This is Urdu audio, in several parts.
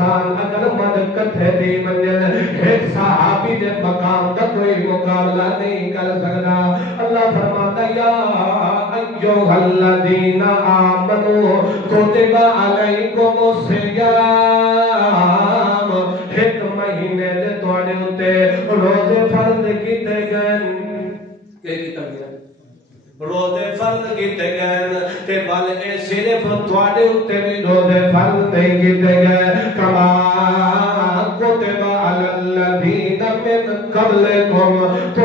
انسان اگر من کٹھے دی منزل ایک صحابی دے مقام کا کوئی مقابلہ نہیں کر سکتا. اللہ فرماتا یا ایھا الذین آمنوا کتب علیکم الصیام ایک مہینے دے تواڈے اُتے روزے فرض کیتے گئے. کہ کیتا گیا روزے فرض کیتے گئے تے بل اے صرف تواڈے اُتے بھی روزے فرض نہیں کیتے گئے. کما کتب علی الذین من قبلکم تو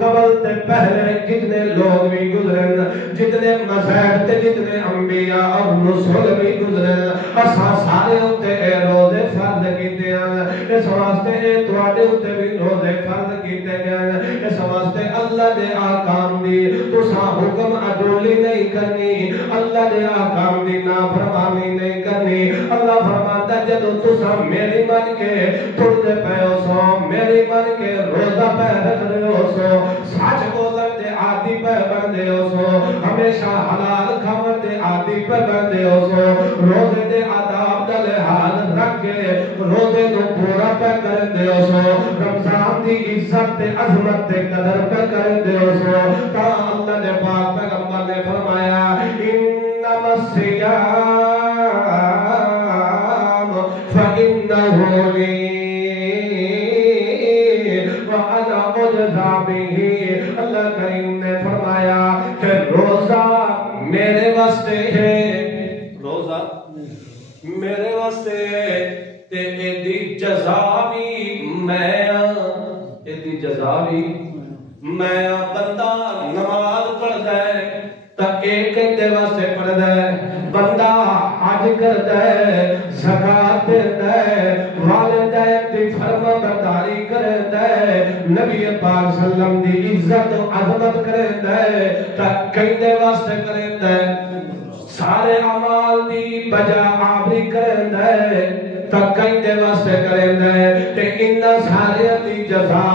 قبل تے پہلے جتنے لوگ بھی گزرن جتنے مذہب تے جتنے انبیاء اور رسول بھی گزرن اساں سارے اُتے روزے فرض کیتے ہیں. اس واسطے اے تواڈے اُتے بھی روزے فرض کیتے گئے. اس واسطے اللہ دے احکام دی تساں حکم عدولی نہیں کرنی, اللہ دے احکام دی نافرمانی نہیں کرنی. اللہ فرماتا جدو تساں میری من کے ٹرتے پے ہو سو میری من کے روزہ پہ رکھ رہے ہو سو سچ بولن دے عادی پہ بندے ہو سو ہمیشہ حلال کھاون دے عادی پہ بندے ہو سو روزے دے آداب دا لحاظ رکھ کے روزے کو پورا پہ کر دے ہو سو رمضان دی عزت تے عظمت تے قدر پہ کر دے ہو سو تا اللہ نے پاک پیغمبر نے فرمایا انما الصیام فإنه لي وأنا أجزى به. اللہ کریم نے فرمایا کہ روزہ میرے واسطے ہے, روزہ میرے واسطے تے ایدی جزا بھی میں ایدی جزا بھی میں. بندہ نماز پڑھدا ہے تا ایک دے واسطے پڑھدا ہے, بندہ حج کردا ہے زکات دیندا ہے والدین دی فرمانبرداری کردا ہے نبی پاک صلی اللہ علیہ وسلم دی عزت و عظمت کردا ہے تا کئی دے واسطے کردا ہے سارے اعمال دی بجا آوری کردا ہے تا کئی دے واسطے کردا ہے تے ان سارے دی جزا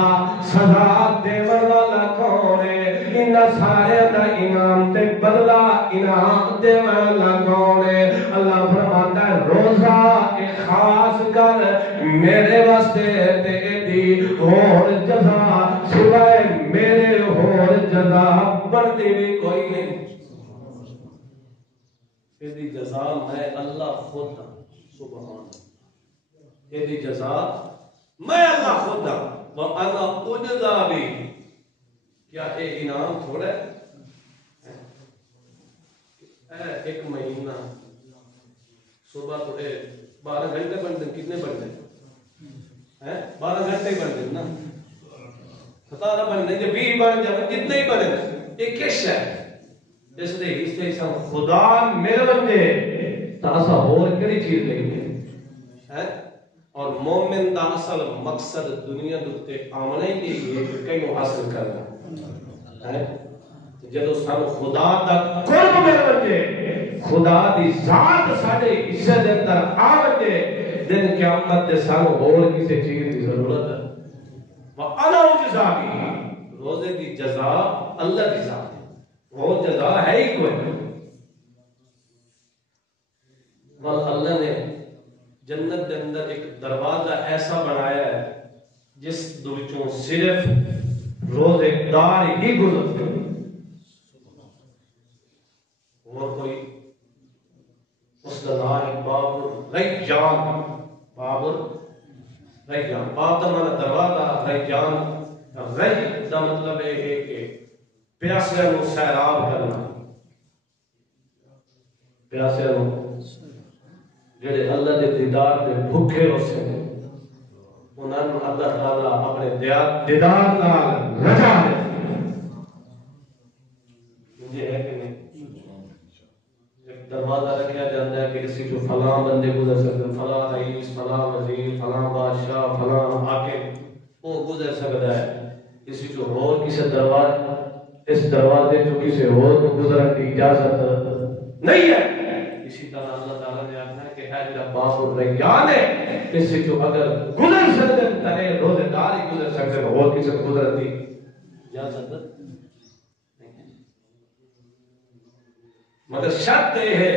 سزا دیون والا کون ہے؟ ان سارے دا انعام تے بدلہ انعام دیون والا کون ہے؟ اللہ فرماتا ہے روزہ ایک خاص کر میرے واسطے تے دی اور جزا سوائے میرے اور جزا بڑھتی بھی کوئی نہیں. ایدی جزا میں اللہ خود ہوں. سبحان ایدی جزا میں اللہ خود ہوں. وَأَنَا أُجْزَى بِهِ. کیا اے انعام تھوڑا ہے؟ ایک مہینہ صبح تھوڑے 12 گھنٹے بن دیں, کتنے بن دیں؟ 12 گھنٹے بن دیں نا, 17 بن دیں, 20 بن جائیں, جتنے ہی بنے یہ کس ہے اس لئے اس لئے سب خدا میرے بندے تاسا اور کری چیز لیں گے. اور مومن دا اصل مقصد دنیا دوتے آمنے کے لیے کئی حاصل کرنا ہے. جدو سانو خدا دا قرب میرے بندے خدا دی ذات ساڑے حصے دے اندر آمنے دن قیامت دے سانو اور کسی چیز دی ضرورت ہے. وَأَنَا أُجْزَى بِهِ. روزے دی جزا اللہ دی ذات ہے, وہ جزا ہے ہی کوئی. اللہ نے جنت دے اندر ایک دروازہ ایسا بنایا ہے جس دوچوں صرف روزے دار ہی گزرتے ہیں, اور کوئی اس کا نام باب الریان. باب الریان, باب دا مانا دروازہ, ریان ری دا مطلب ہے کہ پیاسے نو سیراب کرنا. پیاسے نو جڑے اللہ دے دیدار دے بھوکے ہو سکے انہاں نوں اللہ تعالیٰ اپنے دیدار نال رجا دے. مجھے ہے کہ نہیں ایک دروازہ رکھا جاتا ہے کہ کسی کو فلاں بندے گزر سکتے, فلاں رئیس, فلاں وزیر, فلاں بادشاہ, فلاں حاکم وہ گزر سکتا ہے. کسی کو اور کسی اس دروازے جو کسی اور کو گزرنے کی اجازت نہیں ہے. اسی طرح اللہ تعالیٰ نے آخنا ہے کہ ہے جب باب الریان ہے کسی جو اگر گزر سکتے ترے روزے دار ہی گزر سکتے اور کسی کو گزرتی اجازت نہیں. مگر شرط یہ ہے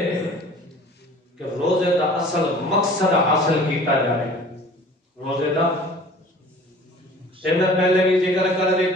کہ روزے دا اصل مقصد حاصل کیتا جائے. روزے دا میں پہلے بھی ذکر کر دیتا